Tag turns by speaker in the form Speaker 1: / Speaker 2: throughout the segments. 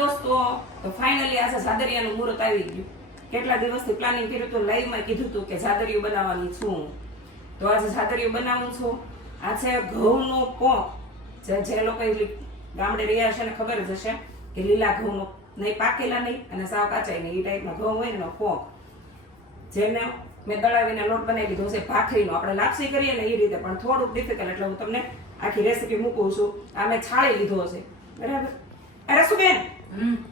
Speaker 1: દોસ્તો, તો ફાઇનલી આજે સાદરિયાનું મુહૂર્ત આવી ગયું. કેટલા દિવસથી પ્લાનિંગ કર્યું હતું લાઈવમાં કીધું હતું કે સાદરિયું બનાવવાની છું તો આજે સાદરિયું બનાવું છું. આ છે ઘઉંનો પોંક. જે જે લોકો ગામડે રહ્યા છે ને ખબર જ હશે કે લીલા ઘઉંનો નહીં, પાકેલા નહીં અને સાવ કાચાય નહીં. એ ટાઈપનો ઘઉં હોય એનો પોંક. જેને મેં દળાવીને લોટ બનાવી લીધો છે, ભાખરીનો. આપણે લાપસી કરીએ ને એ રીતે, પણ થોડુંક ડિફિકલ્ટ એટલે હું તમને આખી રેસીપી મૂકું છું. આ મેં છાળી લીધો છે. બરાબર? અરે શું
Speaker 2: હમ.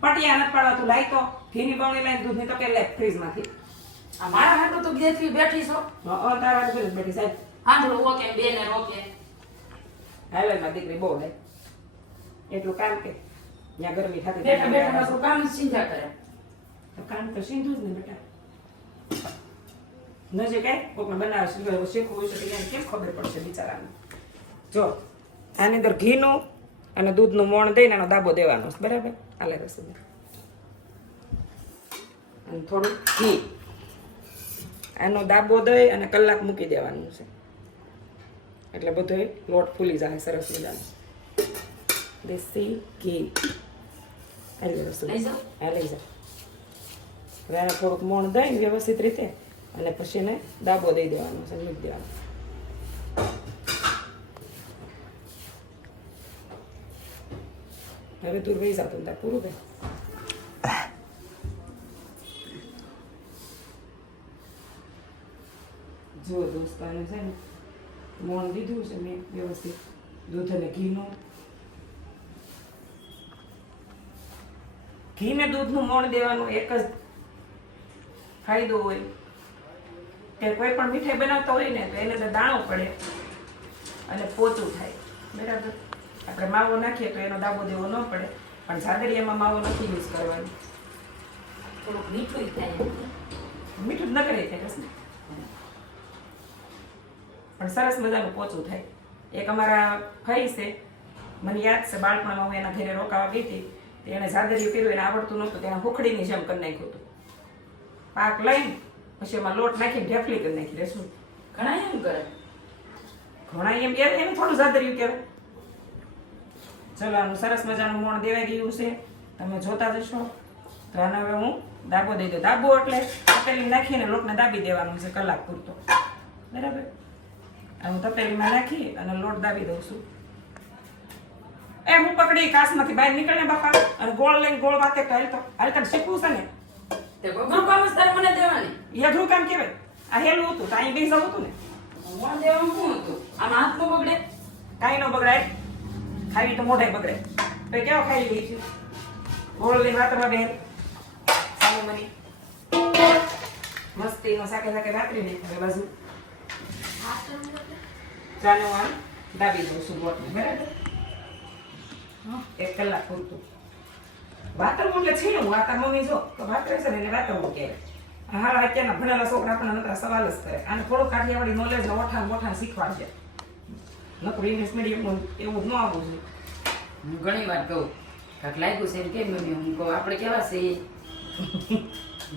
Speaker 1: પટિયા નથી પાડવા તું લાઈ તો. ઘીની બવણી લઈને દૂધની કે લે? ફ્રીજમાંથી.
Speaker 2: આ મારા હાટુ તો ગેસથી બેઠી છો?
Speaker 1: હા તારા પેલી બેઠી સાહેબ
Speaker 2: આંધળું ઓકે બે ને ઓકે
Speaker 1: હાલે માં દીકરી બહુ લે. એટલું કામ કે ત્યાં ગરમી થતી
Speaker 2: બેઠા બેઠા આપણું કામ સિંધા કરે?
Speaker 1: તો કામ તો સિંધું જ ને બેટા. નજીક કઈ કોકને બનાવે હવે શીખવું હોય છે કેમ ખબર પડશે બિચારાને? જો આની અંદર ઘીનું અને દૂધનું મોણ દઈને એનો દાબો દેવાનો છે રસોઈ અને થોડું ઘી આનો દાબો દઈ અને કલાક મૂકી દેવાનું છે એટલે બધોય લોટ ફૂલી જાય સરસ મજાનો દેશી ઘી આલી રસોઈ આ લઈ જાઓ હવે આને થોડુંક મોણ દઈ વ્યવસ્થિત રીતે અને પછી એને દાબો દઈ દેવાનો છે મૂકી દેવાનો હવે દૂર વહી જાતું તાર પૂરું ભાઈ જો દોસ્તાને છે ને મોણ દીધું છે મેં વ્યવસ્થિત દૂધ અને ઘીનું ઘી ને દૂધનું મોણ દેવાનું એક જ ફાયદો હોય કે કોઈ પણ મીઠાઈ બનાવતા હોય ને તો એને તો દાણો પડે અને પોચું થાય બરાબર આપણે માવો નાખીએ તો એનો દાબો દેવો ન પડે પણ જાદરિયામાં માવો નથી યુઝ કરવાનો.
Speaker 2: થોડુંક મીઠું થાય
Speaker 1: મીઠું ન કરે થાય કશું પણ સરસ મજાનું પોચું થાય. એક અમારા ભાઈ છે મને યાદ છે બાળપણમાં હું એના ઘરે રોકાવા ગઈ હતી તો એણે જાદરિયું કર્યું એને આવડતું નહોતું તેને હુખડીની જેમ કરી નાખ્યું હતું. પાક લઈને પછી એમાં લોટ નાખીને ઢેફલી કરી નાખી દેશું
Speaker 2: ઘણા એમ કરે.
Speaker 1: ઘણા એમ કે એને થોડું ઝાદરિયું કહેવાય. ચલો આનું સરસ મજાનું મોણ દેવાઈ ગયું છે. તમે જોતા જશો. તો આને હવે હું દાબો દઈ દઉં. દાબો એટલે તપેલી નાખીને લોટને દાબી દેવાનું છે કલાક પૂરતો. બરાબર? આ હું તપેલીમાં નાખી અને લોટ દાબી દઉં છું. એ હું પકડી કાચમાંથી બહાર નીકળને બાપા. અને ગોળ લઈને ગોળ વાતે તો હાલ તો હાલ તને શીખવું છે ને?
Speaker 2: તે મને દેવાની.
Speaker 1: એ કામ કહેવાય. આ હેલું હતું તો અહીં બેસી જવું હતું ને?
Speaker 2: દેવાનું શું હતું? આમાં હાથ નો બગડે.
Speaker 1: કાંઈ નો બગડાય. ખાવી તો મોઢે બગડે. તો કેવો ખાઈ લઈએ છીએ? ગોળ લઈને વાતમાં બેન. સામે મની મસ્તીનો સાકે સાકે વાપરી ને હવે બાજુ. ચાલો આમ દાબી દઉં છું લોટને બરાબર? એક કલાક પૂરતું. વાતરવું એટલે છે હું વાતર મમ્મી જો, તો વાતરે છે ને એને વાતરવું કે હારા અત્યારના ભણેલા છોકરા આપણને નતરા સવાલ જ કરે. અને થોડું કાઠિયાવાડી નોલેજ ઓઠા મોઠા શીખવાડશે નકરું ઇંગ્લિશ મીડિયમનું એવું ન આવવું જોઈએ
Speaker 2: હું ઘણી વાર કહું કાંક લાગ્યું છે એમ કેમ મમ્મી હું કહું આપણે કેવા છે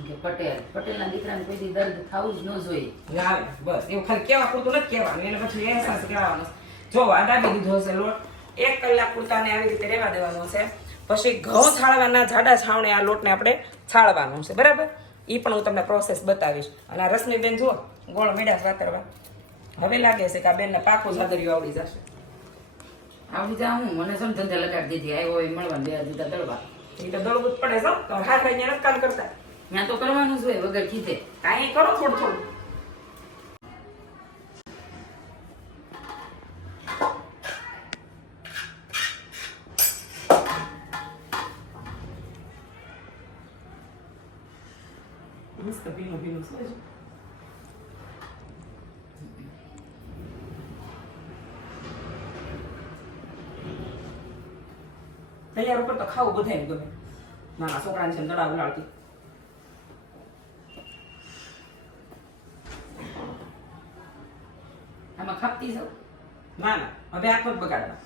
Speaker 2: કે પટેલ પટેલના દીકરાને કોઈ દી દર્દ થવું જ ન જોઈએ.
Speaker 1: આવે બસ એવું ખાલી કેવા પૂરતું નથી કહેવાનું એને પછી અહેસાસ કરાવવાનો જો આ દાબી દીધો હશે લોટ. એક કલાક પૂરતાને આવી રીતે રહેવા દેવાનો છે. પછી ઘઉં છાળવાના જાડા છાવણે આ લોટને આપણે છાળવાનો છે બરાબર? એ પણ હું તમને પ્રોસેસ બતાવીશ. અને આ રશ્મિબેન જુઓ ગોળ મેળા વાતરવા. હવે લાગે છે કે આ બેનને પાકો સાદરિયો આવડી જશે.
Speaker 2: આવડી જા હું મને શું ધંધા લગાડી દીધી આવ્યો એ મળવા બે દીધા દળવા.
Speaker 1: એ તો દળવું જ પડે છે તો હાથ રહીને કામ કરતા.
Speaker 2: ત્યાં તો કરવાનું જ હોય વગર કીધે.
Speaker 1: કાંઈ કરો થોડું થોડું. તૈયાર ઉપર તો ખાવું બધાને ગમે. નાના છોકરાને છે દડા ઉલાળતી
Speaker 2: આમાં ખાપતી જાઉં
Speaker 1: ના ના, હવે આખો જ બગાડવા.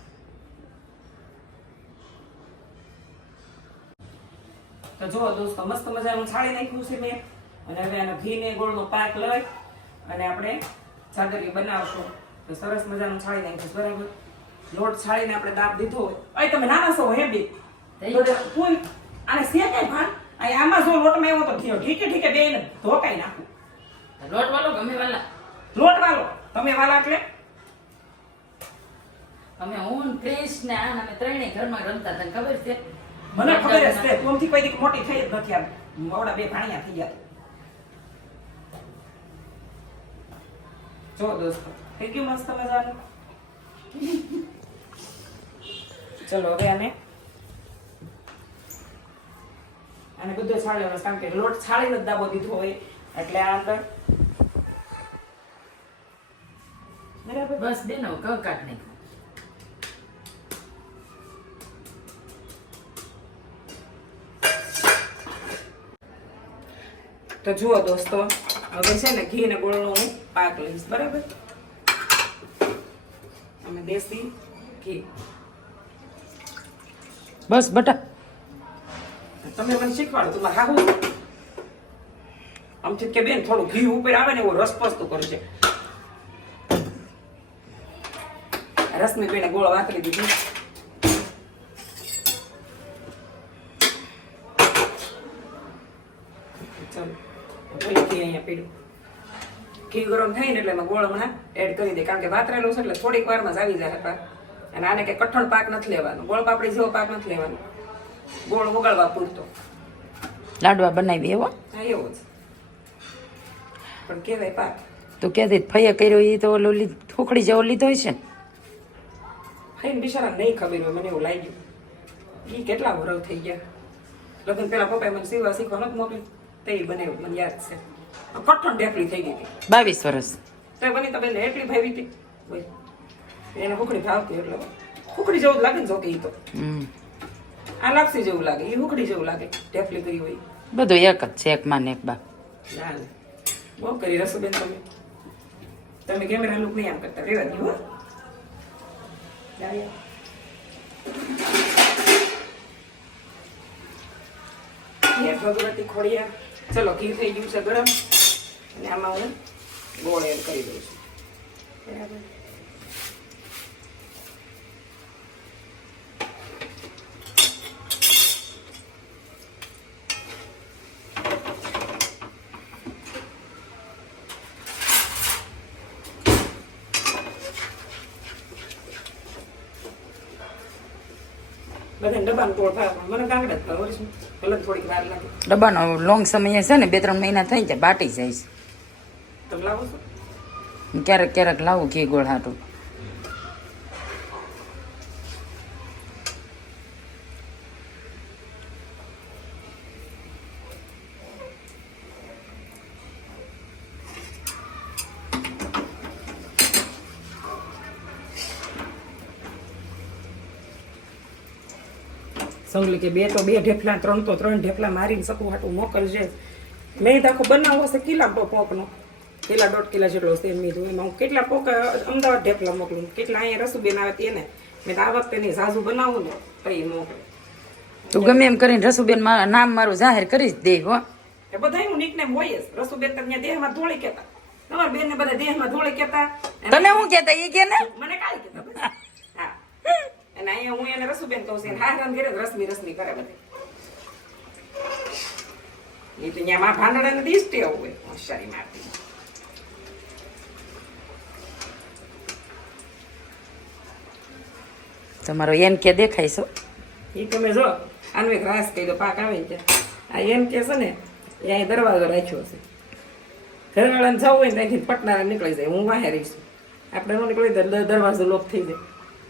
Speaker 1: તો જુઓ દોસ્તો, મસ્ત મજાનું છાળી નાખ્યું છે મેં. અને હવે આનો ઘી ને ગોળનો પાક લઈ અને આપણે ચાદરી બનાવશું. તો સરસ મજાનું છાળી નાખ્યું બરાબર? લોટ છાળીને આપણે દાબ દીધો હોય. તમે નાના છો હે બી. ફૂલ આને શેકાય ભાન? અહીં આમાં જો લોટમાં એવો તો થયો ઠીકે ઠીકે બે ને ધોકાઈ નાખું.
Speaker 2: લોટ વાળો ગમે વાલા?
Speaker 1: લોટ વાલો તમે વાલા એટલે?
Speaker 2: અમે હું ક્રિશ ને આન અમે ત્રણેય ઘરમાં રમતા તને ખબર છે?
Speaker 1: મને ખબર જ છે. તુમથી કોઈ મોટી થઈ જ નથી આમ. મોડા બે ભાણિયા થઈ ગયા. જો દોસ્તો થઈ ગયું મસ્ત મજાનું? ચલો હવે આને આને બધું છાળી લેવાનું કારણ કે લોટ છાળી જ દાબો દીધો હોય એટલે આ અંદર બરાબર?
Speaker 2: બસ બેનો કવ કાટ નહીં
Speaker 1: તો જુઓ દોસ્તો હવે છે ને ઘી ને ગોળનો હું પાક લઈશ બરાબર? અમે દેશી ઘી.
Speaker 2: બસ, બટા.
Speaker 1: તમે મને શીખવાડો તમારે હાહુ. છે કે બેન, થોડું ઘી ઉપર આવે ને એવો રસ પસ્તું કરશે રસની બેને ગોળ વાતરી દીધી. ઘી ગરમ થાય ને એટલે એમાં ગોળ હમણાં એડ કરી દે, કારણ કે વાતરેલું છે એટલે થોડીક વારમાં જ આવી જાય અને આને કે કઠણ પાક નથી લેવાનો. ગોળ પાપડી જેવો પાક નથી લેવાનો. ગોળ ઉગાડવા પૂરતો.
Speaker 2: લાડવા બનાવી એવો?
Speaker 1: હા એવો જ. પણ કેવાય પાક.
Speaker 2: તું ક્યાંથી ફઈએ કર્યો એ તો ઓલો થોકડી જેવો લીધો છે
Speaker 1: ફઈને બિચારા નહીં ખબર હોય મને એવું લાગ્યું. એ કેટલા વરવ થઈ ગયા? લગ્ન પેલા પપ્પાએ મને સીવા શીખવા નથી મોકલી તે બનાવ્યું મને યાદ છે. કઠણ ઢેકલી થઈ ગઈ હતી.
Speaker 2: બાવીસ વર્ષ
Speaker 1: તો બની તો બેન એટલી ભાવી હતી. એને હુકડી ભાવતી એટલે હુકડી જેવું લાગે ને જોકે એ તો.
Speaker 2: હમ.
Speaker 1: આ લાપસી જેવું લાગે એ હુકડી જેવું લાગે ઢેફલી કરી હોય.
Speaker 2: બધું એક જ છે એક માં ને એક બા.
Speaker 1: બહુ કરી રસોબેન તમે. તમે કેમેરા લુક નહીં આમ કરતા રેવા દો ભગવતી ખોડિયા ચલો ઘી થઈ ગયું છે ગરમ. અને આમાં હું ગોળ એડ કરી દઉં છું. બરાબર. ડબ્બાનું લાગે.
Speaker 2: સમય છે ને બે ત્રણ મહિના થઈ જાય બાટી જાય છો. ક્યારેક ક્યારેક લાવું ઘી ગોળ હાટું.
Speaker 1: સંગલી કે બે તો બે ઢેફલા ત્રણ તો ત્રણ ઢેફલા મારીને શકું હાટું મોકલજે. મેં તો આખો બનાવો હશે કિલા પોકનો. કિલા દોઢ કિલા જેટલો છે એમ એમાં હું કેટલા પોક અમદાવાદ ઢેફલા મોકલું. કેટલા અહીંયા રસુબેન આવે તેને. મેં તો આ વખતે નહીં સાસુ બનાવું ને એ મોકલું.
Speaker 2: તું ગમે એમ કરીને રસુબેન નામ મારું જાહેર કરી જ દે હો.
Speaker 1: એ બધા હું નિકનેમ હોય જ. રસુબેન ત્યાં દેહમાં ધોળી કહેતા. તમારા બેન ને બધા દેહમાં ધોળી કહેતા.
Speaker 2: તને હું કહેતા? એ કે ને?
Speaker 1: મને કાલ કહેતા હા. અને અહીંયા હું એને રસુબેન કહું છું હા રંગ ઘરે રસમી રસમી કરે બધે એ તો અહીંયા માં ભાંડડા ને દીસતી આવું હોય હોશિયારી મારતી
Speaker 2: તમારો એન કે દેખાય છો?
Speaker 1: એ તમે જો આનો એક રાસ કહી દો પાક આવે છે. આ એમ કે છે ને એ અહીં દરવાજો રાખ્યો છે. ઘરવાળાને જવું હોય ને અહીંથી પટનારા નીકળી જાય હું વાહે રહીશું. આપણે ન નીકળી દર- દરવાજો લોક થઈ જાય.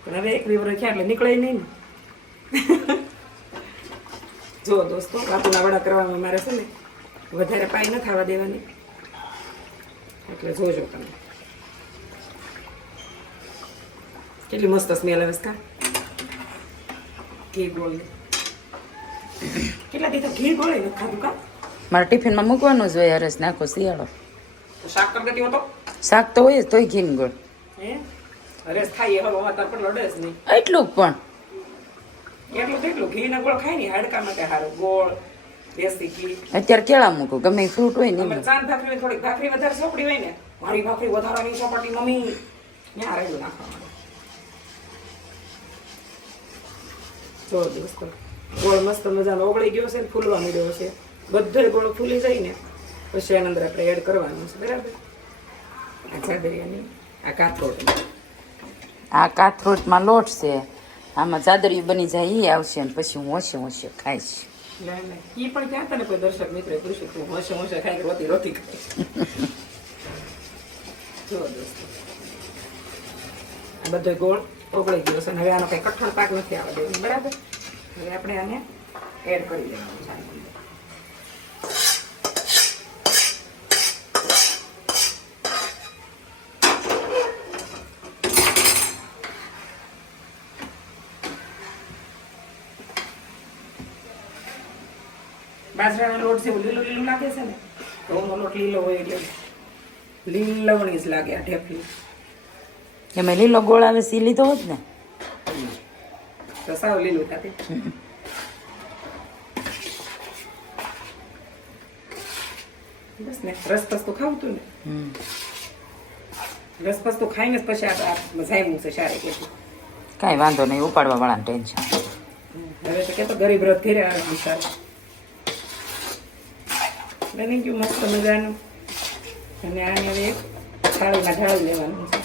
Speaker 1: પણ હવે એક બે વર્ષ થયા એટલે નીકળે નહીં ને. જો દોસ્તો બાપુના વડા કરવામાં મારે છે ને વધારે પાઈ ન થવા દેવાની. એટલે જોજો તમે. કેટલી મસ્ત સ્મેલ આવે છે કા? ઘી ગોળ કેટલા દીધા ઘી ગોળે નથી ખાધું કા?
Speaker 2: મારા ટિફિનમાં મૂકવાનું જ હોય હરસ નાખો શિયાળો.
Speaker 1: શાક કરી દેતી
Speaker 2: શાક તો હોય જ તોય ઘી ગોળ.
Speaker 1: હે? અરે ખાઈએ હવે અમારે પણ લડે નહીં.
Speaker 2: એટલું પણ.
Speaker 1: એટલું કેટલું ઘી ના ગોળ ખાય ને હાડકા માટે સારું ગોળ દેશી ઘી.
Speaker 2: અત્યારે કેળા મૂકો ગમે ફ્રૂટ હોય ને
Speaker 1: ચાંદ ભાખરી થોડીક ભાખરી વધારે સોપડી હોય ને મારી ભાખરી વધારાની સપાટી મમ્મી. ત્યાં રહેલું નાખવા માટે જો દોસ્તો ગોળ મસ્ત મજાનો ઓગળી ગયો છે ને ફૂલવા મળ્યો છે. બધો ગોળ ફૂલી જાય ને પછી એની અંદર આપણે એડ કરવાનું છે બરાબર? આ જાદરિયાની આ કાથરોટ
Speaker 2: આ કાઠરોટમાં લોટ છે. આમાં ચાદરિયું બની જાય એ આવશે અને પછી હું હોશે હોશે ખાઈશ.
Speaker 1: ઈ પણ ક્યાં તને કોઈ દર્શક મિત્ર પૂછ્યું તું હોશે હોશે ખાઈ રોતી રોતી જો દોસ્તો આ બધો ગોળ ઓગળી ગયો છે અને હવે આનો કઈ કઠણ પાક નથી આવવા બરાબર? હવે આપણે આને એડ કરી દેવાનું છે. બાજરાનો લોટ છે લીલો લીલો લાગે છે ને ઘઉંનો લોટ લીલો હોય એટલે લીલવણી જ લાગે આ ઢેફલી.
Speaker 2: એમાં લીલો ગોળ આવે સી લીધો હોત ને?
Speaker 1: તો સાવ લીલું થતી બસ ને રસ તો ખાવું તું ને. રસપસ તો ખાઈને પછી આ જામ્યું છે સારી કેટલું
Speaker 2: કાંઈ વાંધો નહીં ઉપાડવા વાળાને ટેન્શન.
Speaker 1: હવે તો કે તો ગરીબ રથ ઘેરે આવે બિચાર બની ગયું મસ્ત મજાનું. અને આને હવે એક થાળીમાં ઢાળી લેવાનું છે.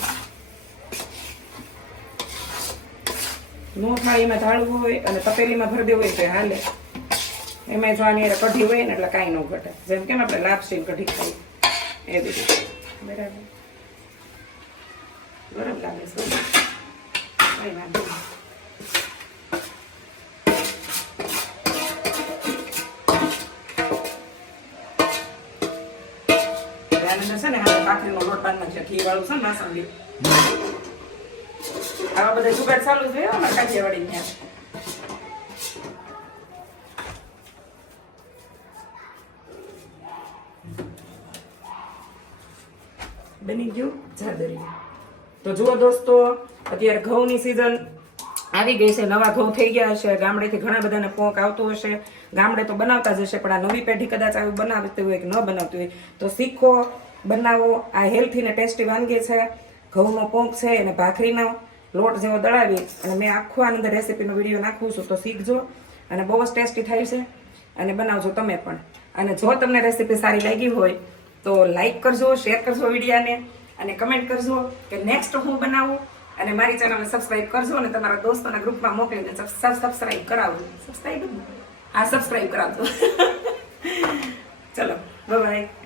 Speaker 1: નો થાળીમાં ઢાળવું હોય અને તપેલીમાં ભરી દેવું હોય તો હાલે. એમાં જો આની કઢી હોય ને એટલે કાંઈ ન ઘટે. જેમ કેમ આપણે લાપસી કઢી ખાઈ એ રીતે. બરાબર. ગરમ લાગે છે. કાંઈ વાંધો ભાખરીનો લોટ બાંધ નાખીએ. ઘી વાળું છે નાસણ આવા બધા જુગાડ ચાલુ છે અમારા કાઠિયાવાડી ત્યાં. બની ગયું જાદરી. તો જુઓ દોસ્તો, અત્યારે ઘઉંની સિઝન આવી ગઈ છે. નવા ઘઉં થઈ ગયા હશે. ગામડેથી ઘણા બધાને પોંક આવતું હશે. ગામડે તો બનાવતા જ હશે, પણ આ નવી પેઢી કદાચ આવી બનાવતી હોય કે ન બનાવતી હોય. તો શીખો બનાવો, આ હેલ્થી ને ટેસ્ટી વાનગી છે, ઘઉંનો પોંક છે અને ભાખરીનો લોટ જેવો દળાવી અને મેં આખો આનંદ રેસીપીનો વીડિયો નાખું છું, તો શીખજો અને બહુ જ ટેસ્ટી થાય છે અને બનાવજો તમે પણ. અને જો તમને રેસીપી સારી લાગી હોય, તો લાઈક કરજો શેર કરજો વિડીયાને અને કમેન્ટ કરજો કે નેક્સ્ટ હું બનાવું અને મારી ચેનલને સબસ્ક્રાઇબ કરજો અને તમારા દોસ્તોના ગ્રુપમાં મોકલીને સબસ્ક્રાઇબ કરાવજો. સબસ્ક્રાઇબ હા સબસ્ક્રાઇબ કરાવજો. ચલો બાય